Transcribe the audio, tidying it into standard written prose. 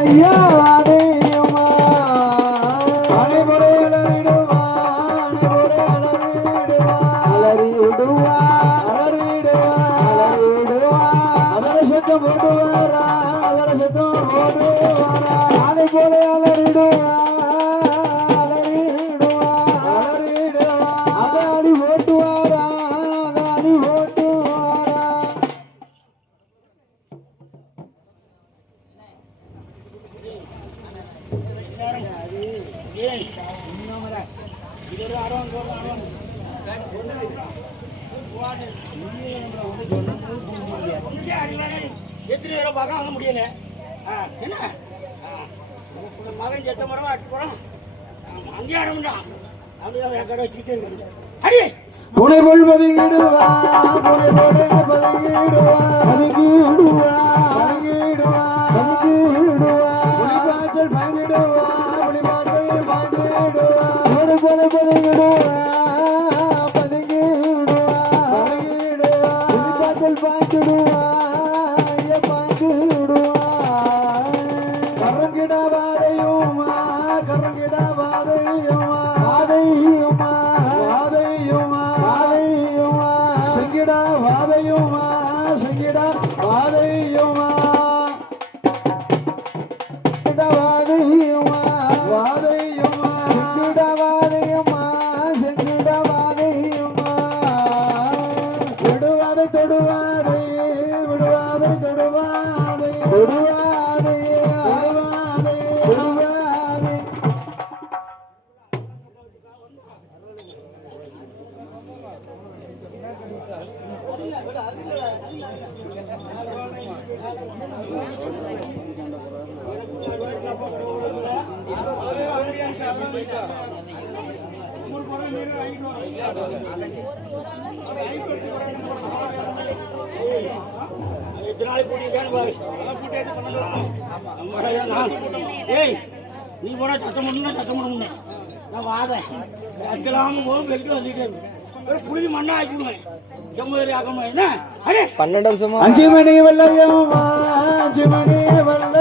ஐயா அடையுமா அனைவரே அலறிடுவா அலறிடுவா அலறிடுவா அலறிடுவா அதர சத்தம் போடுவாரா அதர சத்தம் போடுவாரா அதை போல அலறிடுவா அலறிடுவா அலறிடுவா அதாடி ஓட்டுவாரா அதாடி ஓட்டுவாரா எத்தனை நேரம் பார்க்க முடியல என்ன மகன் செத்த மரம் அட்டு போறோம் அங்கே ஆரம்பிட்டான் அப்படியே கடை வச்சுட்டே இருக்கு அடி புனை போல் பதுங்கிடுவா புனை போல பதுங்கிடுவா பதுங்கிடுவா பதுங்கிடுவா பதுங்கிடுவா புலிபாச்சல் பாய்ந்திடுவா புலிபாச்சல் பாய்ந்திடுவா புனை போல பதுங்கிடுவா பதுங்கிடுவா பதுங்கிடுவா புலிபாச்சல் பாய்ந்திடுவா ஐயா பாய்ந்திடுவா கரங்கிடா வாதையுமா கரங்கிடா வாதையுமா வாதையுமா வாதையுமா வாதையுமா சங்கிடா வாதையுமா சங்கிடா வாதையுமா வாதையுமா வாதையுமா சங்கிடா வாதையுமா சங்கிடா வாதையுமா விடுவாதை தொடுவாதை விடுவாதை தொடுவாதை விடுவாதை விடுவாதை விடுவாதை ஏய் நீ போனா சத்தம் பண்ண நான் வாத அதுக்கெல்லாம் போகும் வெளிட்டு வந்துட்டே ஒரு புழுதி மண்ணா ஆக்கிடுவேன் ஜம்மு ஆக்கமா என்ன 12 வருஷமா 5 மணி வெள்ளையம்மா 5 மணி வெள்ளை